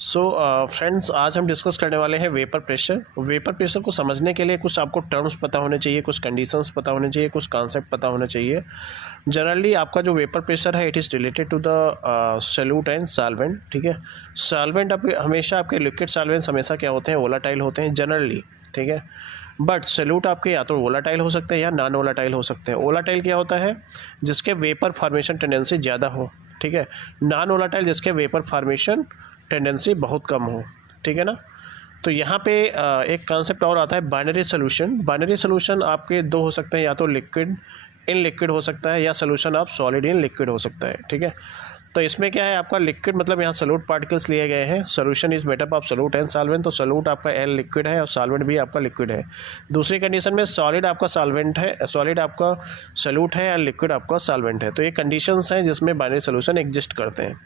So friends, आज हम discuss करने वाले हैं वेपर प्रेशर। वेपर प्रेशर को समझने के लिए कुछ आपको टर्म्स पता होने चाहिए, कुछ कंडीशंस पता होने चाहिए, कुछ कॉन्सेप्ट पता होना चाहिए। जनरली आपका जो वेपर प्रेशर है it is related to the solute and solvent. ठीक है, सॉल्वेंट आप हमेशा आपके लिक्विड सॉल्वेंट्स हमेशा क्या होते हैं, वोलाटाइल होते हैं जनरली। ठीक है, बट सॉल्यूट आपके या तो वोलाटाइल हो सकते हैं या नॉन वोलाटाइल हो सकते हैं। वोलाटाइल क्या होता है, जिसके वेपर फॉर्मेशन टेंडेंसी ज़्यादा हो। ठीक है, नॉन वोलाटाइल जिसके वेपर फॉर्मेशन टेंडेंसी बहुत कम हो। ठीक है ना। तो यहाँ पे एक कॉन्सेप्ट और आता है बाइनरी सोल्यूशन। बाइनरी सोल्यूशन आपके दो हो सकते हैं, या तो लिक्विड इन लिक्विड हो सकता है या सोल्यूशन आप सॉलिड इन लिक्विड हो सकता है। ठीक है, तो इसमें क्या है, आपका लिक्विड मतलब यहाँ सोल्यूट पार्टिकल्स लिए गए हैं। Solution is made up of solute and solvent. तो सोल्यूट आपका एल लिक्विड है और सॉल्वेंट भी आपका लिक्विड है। दूसरी कंडीशन में सॉलिड आपका सॉल्वेंट है, सॉलिड आपका सोल्यूट है और लिक्विड आपका सॉल्वेंट है। तो ये कंडीशंस हैं जिसमें बाइनरी सोल्यूशन एग्जिस्ट करते हैं।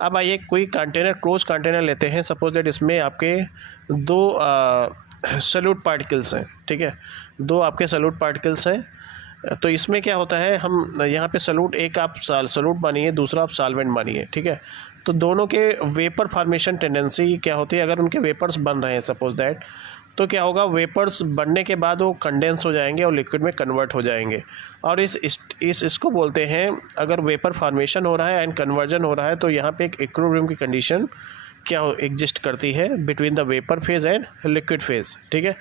अब आइए कोई कंटेनर, क्लोज कंटेनर लेते हैं। सपोज दैट इसमें आपके दो सोल्यूट पार्टिकल्स हैं। ठीक है, दो आपके सोल्यूट पार्टिकल्स हैं। तो इसमें क्या होता है, हम यहाँ पे सोल्यूट, एक आप सोल्यूट मानिए, दूसरा आप सॉल्वेंट मानिए। ठीक है, तो दोनों के वेपर फॉर्मेशन टेंडेंसी क्या होती है, अगर उनके वेपर्स बन रहे हैं सपोज दैट, तो क्या होगा, वेपर्स बनने के बाद वो कंडेंस हो जाएंगे और लिक्विड में कन्वर्ट हो जाएंगे। और इसको बोलते हैं, अगर वेपर फॉर्मेशन हो रहा है एंड कन्वर्जन हो रहा है, तो यहाँ पे एक इक्विलिब्रियम की कंडीशन क्या एग्जिस्ट करती है between the vapour phase and liquid phase. ठीक है,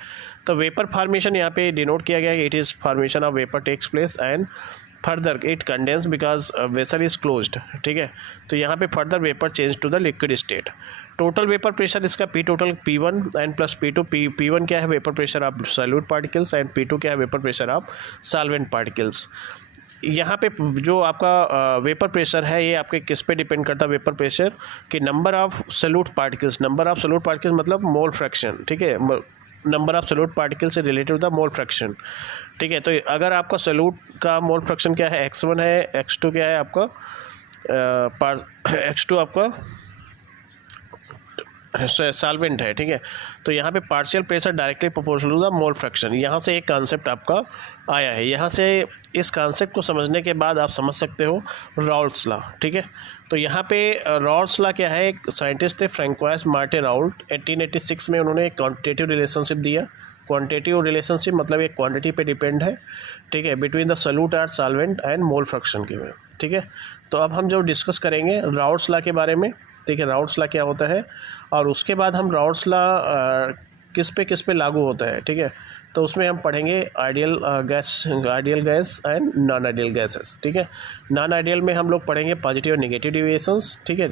तो वेपर फॉर्मेशन यहाँ पे डिनोट किया गया है, it is formation of vapour takes place and further it condense because vessel is closed. ठीक है, तो यहाँ पे further vapour change to the liquid state. Total vapour pressure इसका P total P1 and plus P2। P1 क्या है, vapour pressure of solute particles, and P2 क्या है, vapour pressure of solvent particles. यहाँ पे जो आपका वेपर प्रेशर है ये आपके किस पे डिपेंड करता है, वेपर प्रेशर कि number of solute particles. Number of solute particles मतलब मोल फ्रैक्शन। ठीक है, नंबर ऑफ सोल्यूट पार्टिकल से रिलेटेड द मोल फ्रैक्शन। ठीक है, तो अगर आपका सोल्यूट का मोल फ्रैक्शन क्या है, x1 है, x2 क्या है आपका x2 आपका सॉल्वेंट है। ठीक है, तो यहाँ पे partial pressure directly proportional to the mole fraction. यहाँ से एक कॉन्सेप्ट आपका आया है। यहाँ से इस कॉन्सेप्ट को समझने के बाद आप समझ सकते हो राउल्ट्स लॉ। ठीक है, तो यहाँ पे राउल्ट्स लॉ क्या है, एक साइंटिस्ट थे फ्रैंकोइस मार्टे राउल्ट। 1886 में उन्होंने एक क्वांटिटेटिव रिलेशनशिप दिया। क्वांटिटेटिव रिलेशनशिप मतलब एक क्वांटिटी पे डिपेंड है। ठीक है, बिटवीन द सोल्यूट और सॉल्वेंट एंड मोल फ्रैक्शन के में। ठीक है, तो अब हम जो डिस्कस करेंगे राउल्ट्स लॉ के बारे में। ठीक है, राउल्ट्स लॉ क्या होता है, और उसके बाद हम राउल्ट्स लॉ किस पे लागू होता है। ठीक है, तो उसमें हम पढ़ेंगे ideal gas and non ideal gases. ठीक है, नॉन आइडियल में हम लोग पढ़ेंगे पॉजिटिव और नेगेटिव डेविएशंस। ठीक है,